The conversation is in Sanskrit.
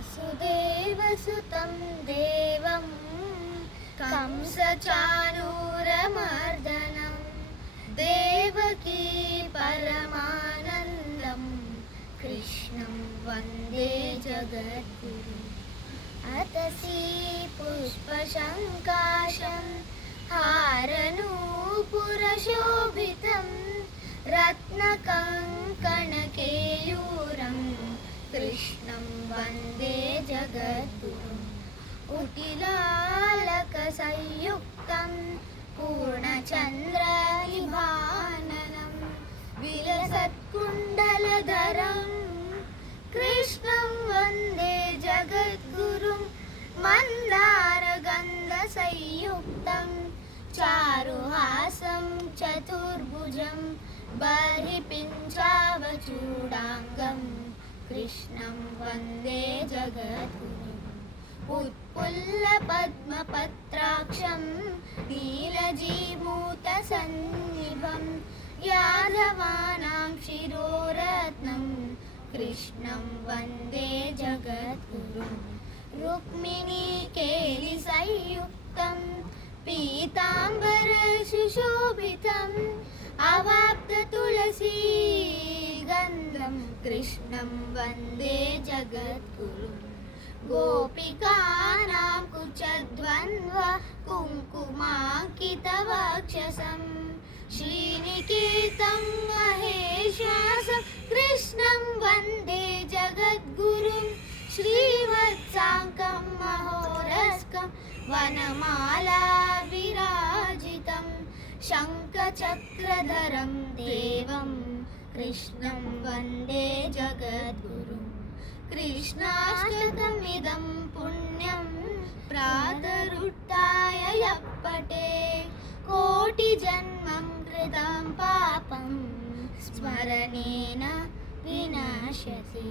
वसुदेवसुतं देवं कंसचाणूरमर्दनं देवकी परमानन्दं कृष्णं वन्दे जगद्गुरुम्। अतसी पुष्पशङ्काशं हारनूपुरशोभितं रत्नकङ्कणकेयूरं कृष्णं वन्दे जगद्गुरुम्। उटिलालकसंयुक्तं पूर्णचन्द्रनिभाननं विलसत्कुण्डलधरं कृष्णं वन्दे जगद्गुरुं। मन्दारगन्धसंयुक्तं चारुहासं चतुर्भुजं बर्हिपिञ्चावचूडाङ्गं कृष्णं वन्दे जगद्गुरुम्। उत्पुल्लपद्मपत्राक्षं नीलजीमूतसन्निभं यादवानां शिरोरत्नं कृष्णं वन्दे जगद्गुरुम्। रुक्मिणीकेलिसंयुक्तं पीताम्बरसुशोभितम् अवाप्ततुलसीगन्धं कृष्णं वन्दे जगद्गुरुम्। गोपिकानां कुचद्वन्द्व कुङ्कुमाङ्कितवक्षसं श्रीनिकेतं महेश्वासं कृष्णं वन्दे जगद्गुरुम्। श्रीवत्साङ्कं महोरस्कं वनमाला विराजितं शङ्खचक्रधरं देवं कृष्णं वन्दे जगद्गुरुम्। कृष्णाष्टकमिदं पुण्यं प्रातरुत्थाय यः पठेत् कोटिजन्मं कृतं पापं स्मरणेन विनाश्यति।